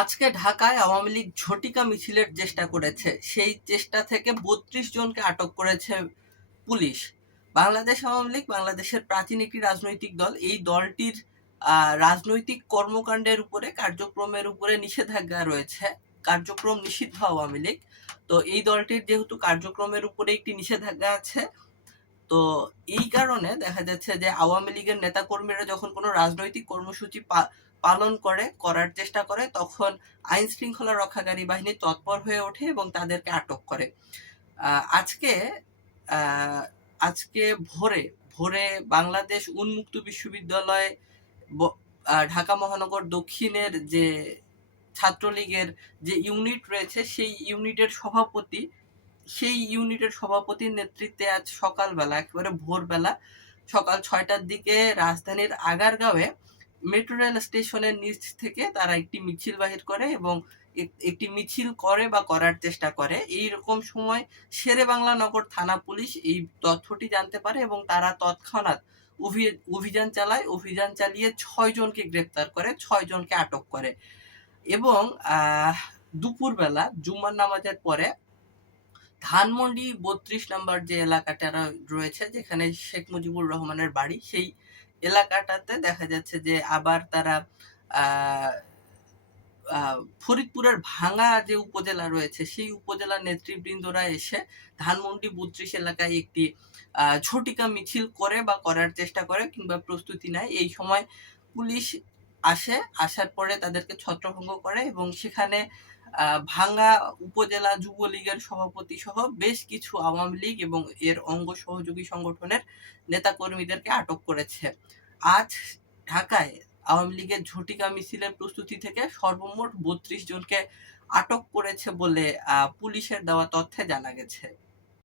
আজকে ঢাকায় আওয়ামী লীগ ঝটিকা মিছিলের চেষ্টা করেছে। সেই চেষ্টা থেকে ৩২ জনকে আটক করেছে পুলিশ। বাংলাদেশ আওয়ামী লীগ বাংলাদেশের প্রাচীন একটি রাজনৈতিক দল। এই দলটির রাজনৈতিক কর্মকাণ্ডের উপরে, কার্যক্রমের উপরে নিষেধাজ্ঞা রয়েছে। কার্যক্রম নিষিদ্ধ আওয়ামী লীগ। তো এই দলটির যেহেতু কার্যক্রমের উপরে একটি নিষেধাজ্ঞা আছে, তো এই কারণে দেখা যাচ্ছে যে আওয়ামী লীগের নেতাকর্মীরা যখন কোনো রাজনৈতিক কর্মসূচি পালন করার চেষ্টা করে, তখন আইন শৃঙ্খলা রক্ষাকারী বাহিনী তৎপর হয়ে ওঠে এবং তাদেরকে আটক করে। আজকে আহ, আজকে ভোরে ভোরে বাংলাদেশ উন্মুক্ত বিশ্ববিদ্যালয় ঢাকা মহানগর দক্ষিণের যে ছাত্রলীগের যে ইউনিট রয়েছে, সেই ইউনিটের সভাপতির নেতৃত্বে আজ সকালবেলা, একেবারে ভোরবেলা সকাল ৬টার দিকে রাজধানীর আগারগাঁওয়ে মেট্রো রেল স্টেশনের নিচ থেকে তারা একটি মিছিল বাহির করে এবং একটি মিছিল করে বা করার চেষ্টা করে। এইরকম সময় শেরে বাংলা নগর থানা পুলিশ এই তথ্যটি জানতে পারে এবং তারা তৎক্ষণাৎ অভিযান চালায়। অভিযান চালিয়ে ৬ জনকে গ্রেপ্তার করে, ৬ জনকে আটক করে এবং দুপুরবেলা জুম্মার নামাজের পরে ধানমন্ডি ৩২ নম্বর যে এলাকাটা রয়েছে, যেখানে শেখ মুজিবুর রহমানের বাড়ি, সেই এলাকাটাতে দেখা যাচ্ছে যে আবার তারা আহ ফরিদপুরের ভাঙা যে উপজেলা রয়েছে, সেই উপজেলার নেতৃবৃন্দরা এসে ধানমন্ডি ৩২ এলাকায় একটি ঝটিকা মিছিল করে বা করার চেষ্টা করে কিংবা প্রস্তুতি নেয়। এই সময় পুলিশ আসার পরে তাদেরকে ছত্রভঙ্গ করে এবং সেখানে ভাঙ্গা উপজেলা যুবলীগের সভাপতি সহ বেশ কিছু আওয়ামী লীগ এবং এর অঙ্গ সহযোগী সংগঠনের নেতাকর্মীদেরকে আটক করেছে। আজ ঢাকায় আওয়ামী লীগের ঝটিকা মিছিলের প্রস্তুতি থেকে সর্বমোট ৩২ জনকে আটক করেছে বলে পুলিশের দেওয়া তথ্যে জানা গেছে।